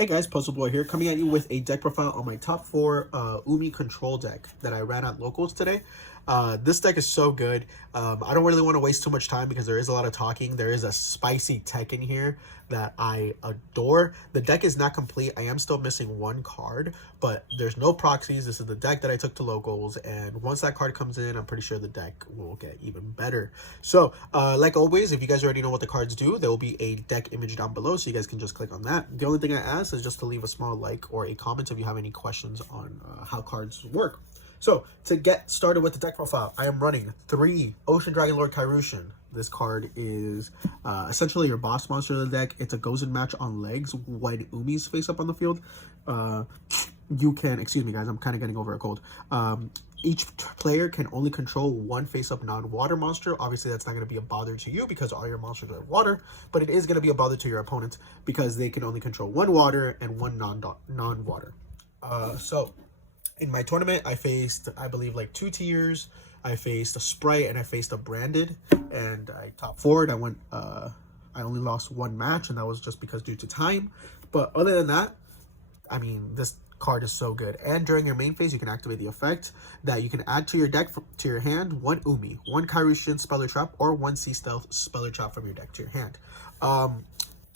Hey guys, Puzzle Boy here, coming at you with a deck profile on my top 4 Umi control deck that I ran at locals today. This deck is so good. I don't really want to waste too much time because there is a lot of talking. There is a spicy tech in here that I adore. The deck is not complete. I am still missing one card, but there's no proxies. This is the deck that I took to locals, and once that card comes in, I'm pretty sure the deck will get even better. So, like always, if you guys already know what the cards do, there will be a deck image down below, so you guys can just click on that. The only thing I ask is just to leave a small like or a comment if you have any questions on how cards work. So, to get started with the deck profile, I am running 3 Ocean Dragon Lord Kairyu-Shin. This card is essentially your boss monster of the deck. It's a Gozen match on legs when Umi's face up on the field. You can, excuse me guys, I'm kind of getting over a cold. Each player can only control one face-up non-water monster. Obviously, that's not going to be a bother to you because all your monsters are water, but it is going to be a bother to your opponent because they can only control one water and one non-water. So, in my tournament, I faced, I believe, like 2 tiers. I faced a Sprite and I faced a Branded, and I top 4'd. I only lost 1 match, and that was just because due to time. But other than that, I mean, this card is so good. And during your main phase, you can activate the effect that you can add to your deck, to your hand, 1 Umi, 1 Kairyu-Shin Speller Trap, or 1 Sea Stealth Speller Trap from your deck to your hand.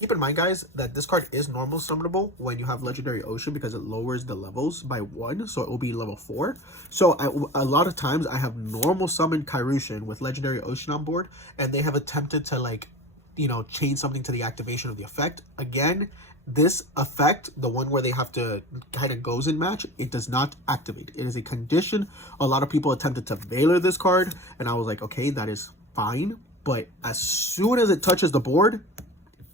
Keep in mind, guys, that this card is normal summonable when you have Legendary Ocean because it lowers the levels by 1, so it will be level 4. So a lot of times I have normal summon Kairyu-Shin with Legendary Ocean on board, and they have attempted to, like, you know, change something to the activation of the effect. Again, this effect, the one where they have to kind of Gozen match, it does not activate. It is a condition. A lot of people attempted to Veiler this card, and I was like, okay, that is fine. But as soon as it touches the board,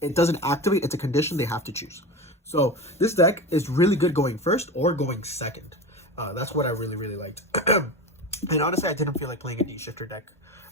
it doesn't activate. It's a condition they have to choose. So this deck is really good going first or going second. That's what I really liked. And honestly, I didn't feel like playing a D-Shifter deck.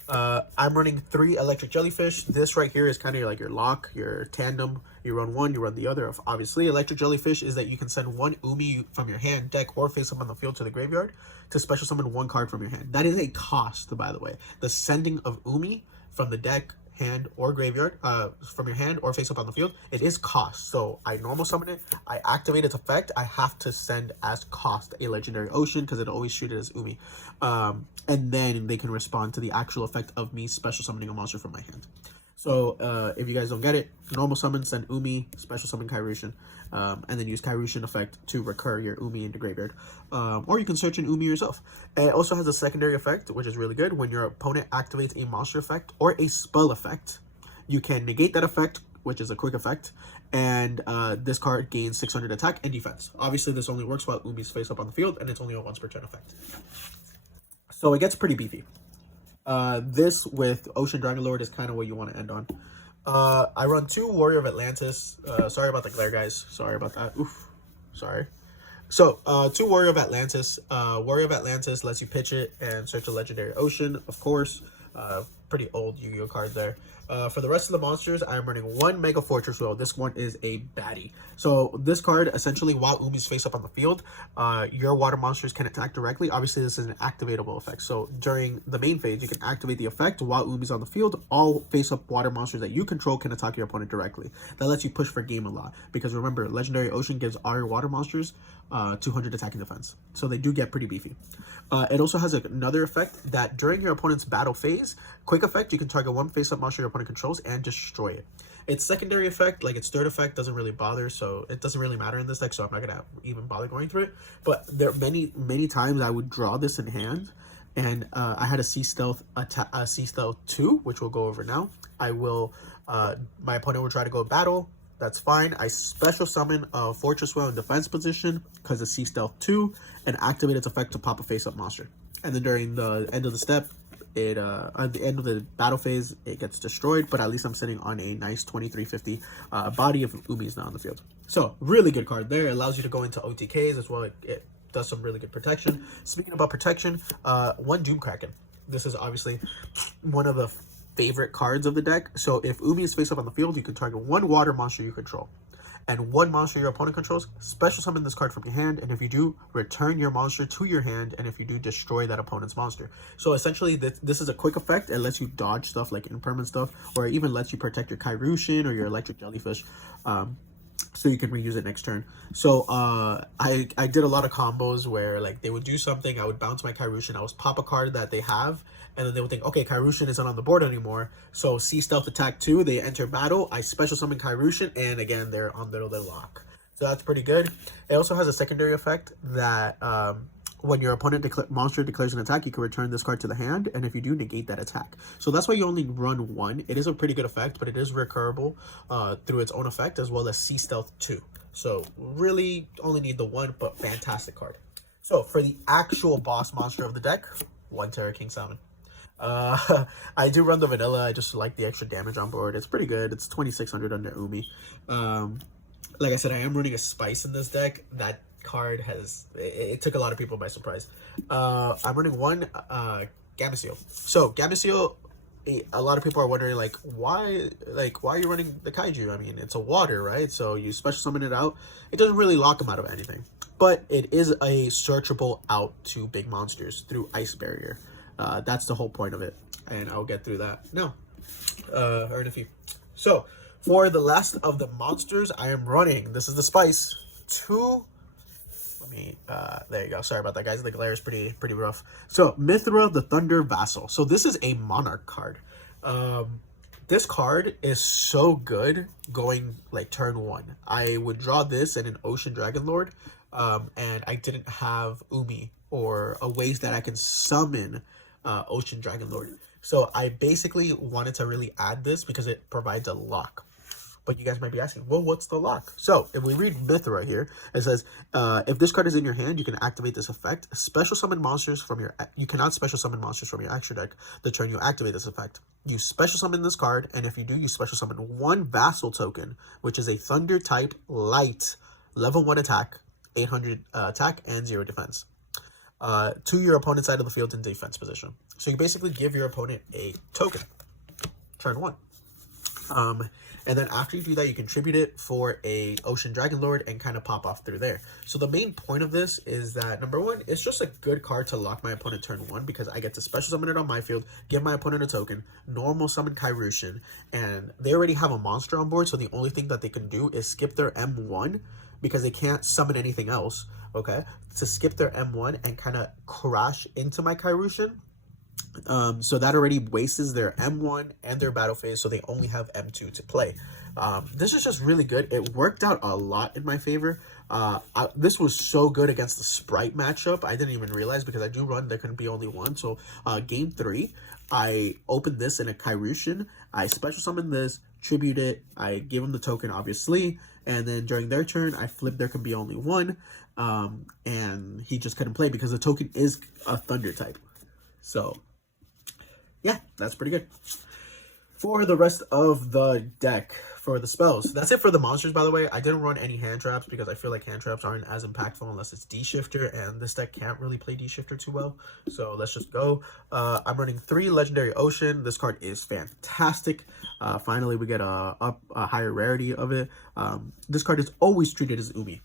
I'm running 3 Electric Jellyfish. This right here is kind of like your lock, your tandem. You run one, you run the other. Obviously, Electric Jellyfish is that you can send 1 Umi from your hand, deck, or face up on the field to the graveyard to special summon 1 card from your hand. That is a cost, by the way. The sending of Umi from the deck, hand, or graveyard, from your hand or face up on the field, it is cost. So I normal summon it, I activate its effect, I have to send as cost a Legendary Ocean because it always shoot it as Umi. And then they can respond to the actual effect of me special summoning a monster from my hand. So if you guys don't get it, normal summon, send Umi, special summon Kairyu-Shin, and then use Kairyu-Shin effect to recur your Umi into graveyard. Or you can search an Umi yourself. And it also has a secondary effect, which is really good. When your opponent activates a monster effect or a spell effect, you can negate that effect, which is a quick effect, and this card gains 600 attack and defense. Obviously, this only works while Umi's face up on the field, and it's only a once per turn effect. So it gets pretty beefy. This with Ocean Dragon Lord is kind of what you want to end on. I run 2 Warrior of Atlantis. Sorry about the glare, guys. Sorry about that. Oof. Sorry. So, 2 Warrior of Atlantis. Warrior of Atlantis lets you pitch it and search a Legendary Ocean, of course. Pretty old Yu-Gi-Oh card there. For the rest of the monsters, I'm running 1 Mega Fortress Wheel. This one is a baddie. So this card, essentially, while Umi's face up on the field, your water monsters can attack directly. Obviously, this is an activatable effect. So during the main phase, you can activate the effect while Umi's on the field. All face up water monsters that you control can attack your opponent directly. That lets you push for game a lot. Because remember, Legendary Ocean gives all your water monsters 200 attack and defense. So they do get pretty beefy. It also has another effect that during your opponent's battle phase, quick effect, you can target 1 face-up monster your opponent controls and destroy it. Its secondary effect, like its third effect, doesn't really bother, so it doesn't really matter in this deck, so I'm not going to even bother going through it. But there are many times I would draw this in hand, and I had a Sea Stealth 2, which we'll go over now. My opponent will try to go battle. That's fine. I special summon a Fortress Whale in defense position because of Sea Stealth 2 and activate its effect to pop a face-up monster. And then during the end of the step, at the end of the battle phase, it gets destroyed, but at least I'm sitting on a nice 2350 body if Umi is not on the field. So, really good card there. It allows you to go into OTKs as well. It does some really good protection. Speaking about protection, 1 Doom Kraken. This is obviously one of the favorite cards of the deck. So if Umi is face up on the field, you can target 1 water monster you control and 1 monster your opponent controls, special summon this card from your hand, and if you do, return your monster to your hand, and if you do, destroy that opponent's monster. So essentially, this is a quick effect. It lets you dodge stuff like impermanent stuff, or it even lets you protect your Kairyu-Shin or your Electric Jellyfish. so you can reuse it next turn. So I did a lot of combos where like they would do something, I would bounce my Kairyu-Shin, I would pop a card that they have, and then they would think, okay, Kairyu-Shin isn't on the board anymore, so C stealth attack 2, they enter battle, I special summon Kairyu-Shin, and again they're on their lock. So that's pretty good. It also has a secondary effect that when your opponent monster declares an attack, you can return this card to the hand, and if you do, negate that attack. So that's why you only run one. It is a pretty good effect, but it is recurable through its own effect, as well as C Stealth 2. So really only need the one, but fantastic card. So for the actual boss monster of the deck, 1 Terra King Salmon. I do run the vanilla. I just like the extra damage on board. It's pretty good. It's 2600 under Umi. Like I said, I am running a Spice in this deck. That card has it took a lot of people by surprise. I'm running one Gameciel. So Gameciel, a lot of people are wondering why are you running the Kaiju? I mean, it's a water, right? So you special summon it out. It doesn't really lock them out of anything, but it is a searchable out to big monsters through Ice Barrier. That's the whole point of it, and I'll get through that now. Or in a few. So for the last of the monsters, I am running. This is the Spice. There you go. Sorry about that, guys. The glare is pretty rough. So Mithra, the Thunder Vassal. So this is a Monarch card. This card is so good going like turn 1. I would draw this and an Ocean Dragon Lord, and I didn't have Umi or a ways that I can summon Ocean Dragon Lord. So I basically wanted to really add this because it provides a lock. But you guys might be asking, well, what's the lock? So if we read Mithra here, it says, if this card is in your hand, you can activate this effect. Special summon monsters from your... You cannot special summon monsters from your extra deck the turn you activate this effect. You special summon this card, and if you do, you special summon 1 Vassal token, which is a Thunder type light, level 1 attack, 800 attack, and 0 defense. To your opponent's side of the field in defense position. So you basically give your opponent a token. Turn 1. And then after you do that, you contribute it for a Ocean Dragon Lord and kind of pop off through there. So the main point of this is that, number 1, it's just a good card to lock my opponent turn 1 because I get to special summon it on my field, give my opponent a token, normal summon Kairyu-Shin, and they already have a monster on board, so the only thing that they can do is skip their M1 because they can't summon anything else, okay? To skip their M1 and kind of crash into my Kairyu-Shin. So that already wastes their M1 and their battle phase, so they only have M2 to play. This is just really good. It worked out a lot in my favor. This was so good against the Sprite matchup. I didn't even realize because I do run, there couldn't be only one. So game 3, I opened this in a Kairyu-Shin. I special summoned this, tribute it, I give them the token, obviously, and then during their turn, I flipped there can be only one, and he just couldn't play because the token is a Thunder type. So yeah, that's pretty good. For the rest of the deck, for the spells, that's it for the monsters, by the way. I didn't run any hand traps because I feel like hand traps aren't as impactful unless it's D-Shifter, and this deck can't really play D-Shifter too well. So let's just go. I'm running 3 Legendary Ocean. This card is fantastic. Finally, we get a higher rarity of it. This card is always treated as Umi.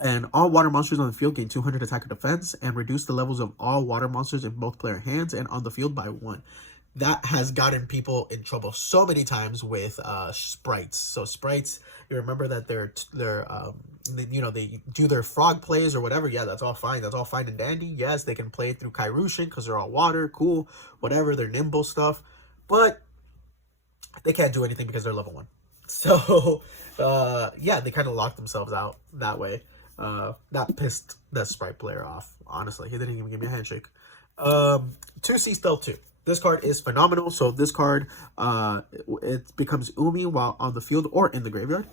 And all water monsters on the field gain 200 attack or defense and reduce the levels of all water monsters in both player hands and on the field by 1. That has gotten people in trouble so many times with sprites. So sprites, you remember that they're they do their frog plays or whatever. Yeah, that's all fine. That's all fine and dandy. Yes, they can play through Kairyu-Shin because they're all water, cool, whatever. They're nimble stuff, but they can't do anything because they're level 1. So yeah, they kind of lock themselves out that way. That pissed that Sprite player off. Honestly, he didn't even give me a handshake. 2C Stealth 2. This card is phenomenal. So this card, it becomes Umi while on the field or in the graveyard,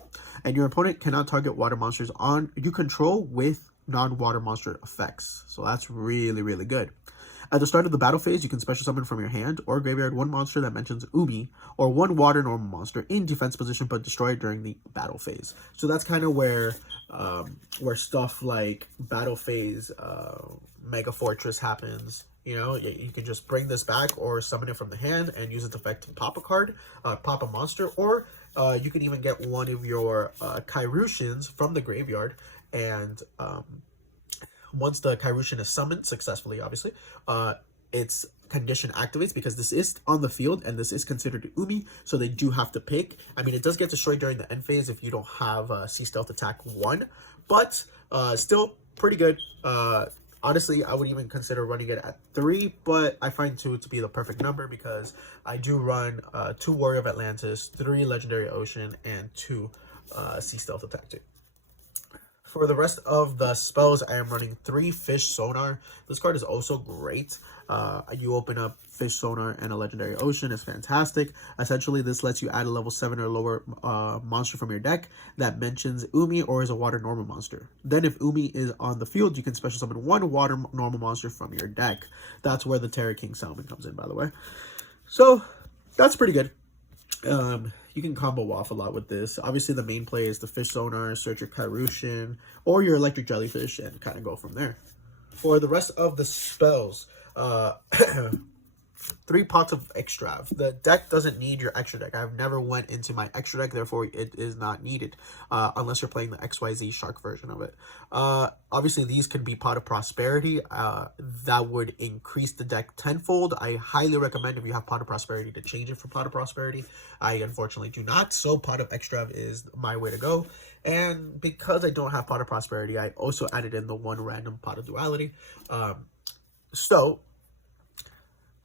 and your opponent cannot target water monsters on you control with non-water monster effects. So that's really good. At the start of the battle phase, you can special summon from your hand or graveyard 1 monster that mentions Umi or 1 water normal monster in defense position but destroy it during the battle phase. So that's kind of where stuff like battle phase, Mega Fortress happens. You know, you can just bring this back or summon it from the hand and use its effect to pop a card, pop a monster, or you could even get one of your Kairyu-Shins from the graveyard, and once the Kairyu-Shin is summoned successfully, obviously, its condition activates, because this is on the field and this is considered Umi, so they do have to pick. I mean, it does get destroyed during the end phase if you don't have C Stealth Attack 1, but still pretty good. Honestly, I would even consider running it at 3, but I find 2 to be the perfect number because I do run 2 Warrior of Atlantis, 3 Legendary Ocean, and 2 Sea Stealth Attack 2. For the rest of the spells, I am running 3 Fish Sonar. This card is also great. You open up Fish Sonar and a Legendary Ocean. It's fantastic. Essentially, this lets you add a level 7 or lower monster from your deck that mentions Umi or is a water normal monster. Then if Umi is on the field, you can special summon 1 water normal monster from your deck. That's where the Terra King Salmon comes in, by the way. So, that's pretty good. You can combo off a lot with this. Obviously, the main play is the Fish Sonar, search your Kairyu-Shin, or your Electric Jellyfish, and kind of go from there. For the rest of the spells, 3 pots of Extrav. The deck doesn't need your extra deck. I've never went into my extra deck, therefore it is not needed, unless you're playing the XYZ Shark version of it. Obviously, these can be Pot of Prosperity. That would increase the deck tenfold. I highly recommend, if you have Pot of Prosperity, to change it for Pot of Prosperity. I unfortunately do not, so Pot of Extrav is my way to go. And because I don't have Pot of Prosperity, I also added in the 1 random Pot of Duality. So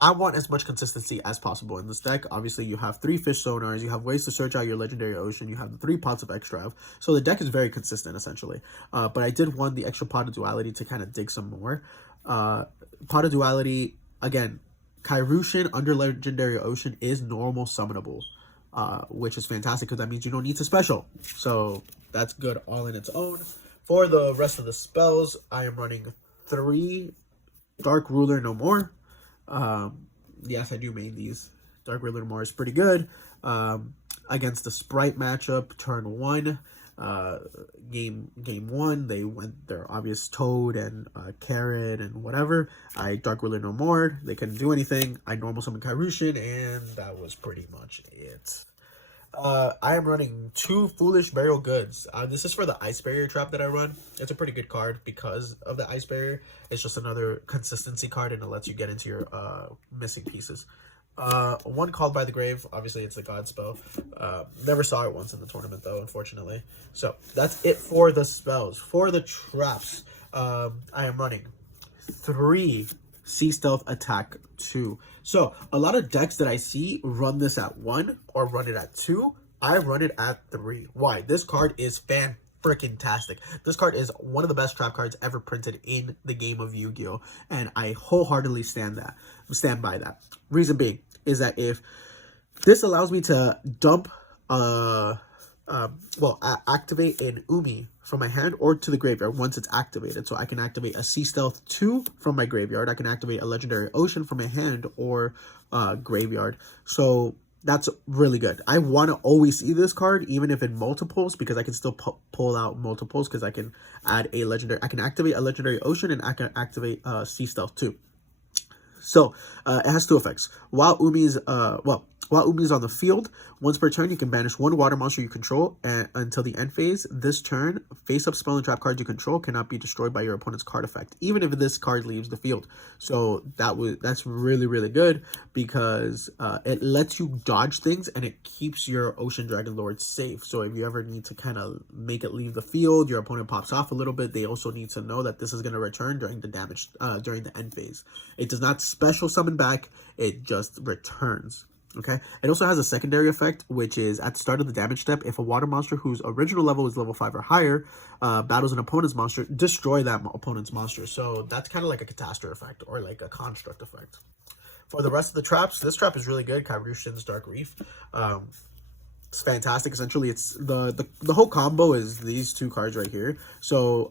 I want as much consistency as possible in this deck. Obviously, you have 3 Fish Sonars, you have ways to search out your Legendary Ocean, you have the 3 pots of Extrav. So the deck is very consistent, essentially. But I did want the extra Pot of Duality to kind of dig some more. Pot of Duality, again, Kairyu-Shin under Legendary Ocean is normal summonable, which is fantastic because that means you don't need to special. So that's good all in its own. For the rest of the spells, I am running 3 Dark Ruler No More. Yes, I do main these. Dark Ruler No More is pretty good. Against the Sprite matchup, turn 1, game 1, they went their obvious Toad and Carrot and whatever. I Dark Ruler No More. They couldn't do anything. I normal summon Kairyu-Shin, and that was pretty much it. I am running 2 Foolish Burial Goods. This is for the Ice Barrier trap that I run. It's a pretty good card because of the Ice Barrier. It's just another consistency card, and it lets you get into your missing pieces. 1 Called by the Grave. Obviously, it's the God spell. Never saw it once in the tournament, though, unfortunately. So, that's it for the spells. For the traps, I am running 3 Sea Stealth Attack 2. So, a lot of decks that I see run this at 1 or run it at 2. I run it at 3. Why? This card is fan-freaking-tastic. This card is one of the best trap cards ever printed in the game of Yu-Gi-Oh! And I wholeheartedly stand by that. Reason being is that if this allows me to dump activate an Umi from my hand or to the graveyard once it's activated. So I can activate a Sea Stealth 2 from my graveyard. I can activate a Legendary Ocean from my hand or graveyard. So that's really good. I want to always see this card, even if in multiples, because I can still pull out multiples because I can add a Legendary. I can activate a Legendary Ocean and I can activate Sea Stealth 2. So, it has 2 effects. While Umi is on the field, once per turn, you can banish 1 water monster you control until the end phase. This turn, face-up spell and trap cards you control cannot be destroyed by your opponent's card effect, even if this card leaves the field. So, that's really, really good because it lets you dodge things and it keeps your Ocean Dragon Lord safe. So, if you ever need to kind of make it leave the field, your opponent pops off a little bit, they also need to know that this is going to return during the damage, during the end phase. It does not special summon back, it just returns. Okay, it also has a secondary effect, which is at the start of the damage step, if a water monster whose original level is level 5 or higher battles an opponent's monster, destroy that opponent's monster. So that's kind of like a catastrophe effect or like a construct effect. For the rest of the traps, this trap is really good. Kairyu-Shin's Dark Reef. It's fantastic. Essentially, it's the whole combo is these 2 cards right here. So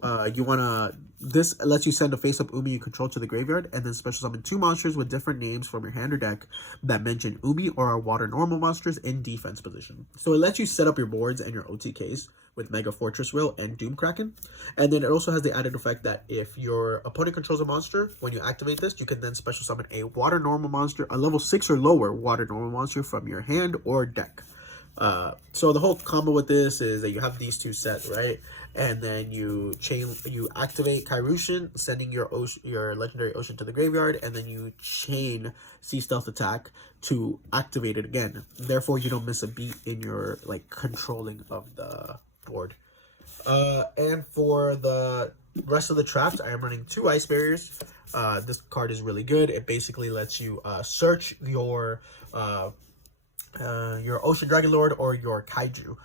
this lets you send a face-up Umi you control to the graveyard and then special summon 2 monsters with different names from your hand or deck that mention Umi or are water normal monsters in defense position. So it lets you set up your boards and your OTKs with Mega Fortress Will and Doom Kraken. And then it also has the added effect that if your opponent controls a monster, when you activate this, you can then special summon a water normal monster, a level 6 or lower water normal monster from your hand or deck. So the whole combo with this is that you have these two sets, right? And then you activate Kairyu-Shin, sending your legendary ocean to the graveyard, and then you chain Sea Stealth Attack to activate it again. Therefore, you don't miss a beat in your like controlling of the board. And for the rest of the traps, I am running 2 Ice Barriers. This card is really good. It basically lets you search your Ocean Dragon Lord or your Kaiju.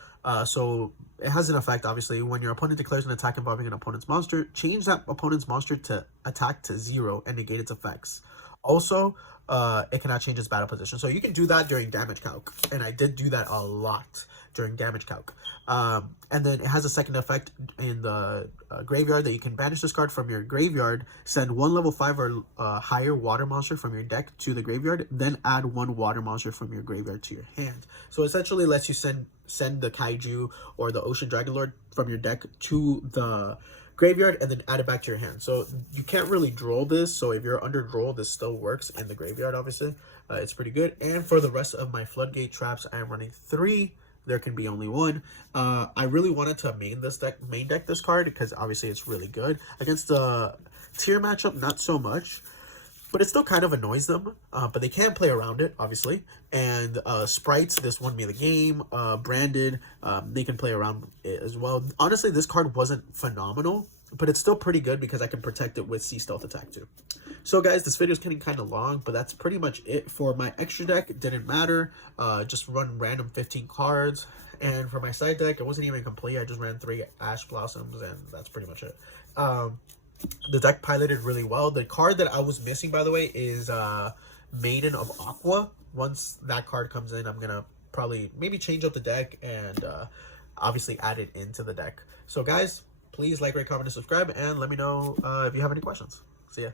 So it has an effect, obviously, when your opponent declares an attack involving an opponent's monster, change that opponent's monster to attack to 0 and negate its effects. Also, it cannot change its battle position. So you can do that during damage calc, and I did do that a lot during damage calc. And then it has a second effect in the graveyard that you can banish this card from your graveyard, send 1 level 5 or higher water monster from your deck to the graveyard, then add 1 water monster from your graveyard to your hand. So essentially lets you send the Kaiju or the Ocean Dragon Lord from your deck to the graveyard and then add it back to your hand. So you can't really draw this, so if you're under draw, this still works in the graveyard, obviously. It's pretty good. And for the rest of my Floodgate traps, I am running 3. There can be only 1. I really wanted to main deck this card because obviously it's really good. Against the tier matchup, not so much, but it still kind of annoys them. But they can play around it, obviously. And Sprites, this won me the game. Branded, they can play around it as well. Honestly, this card wasn't phenomenal, but it's still pretty good because I can protect it with Sea Stealth Attack too. So guys, this video is getting kind of long, but that's pretty much it for my extra deck. It didn't matter. Just run random 15 cards. And for my side deck, it wasn't even complete. I just ran 3 Ash Blossoms, and that's pretty much it. The deck piloted really well. The card that I was missing, by the way, is Maiden of Aqua. Once that card comes in, I'm going to probably maybe change up the deck and obviously add it into the deck. So guys, please like, rate, comment, and subscribe, and let me know if you have any questions. See ya.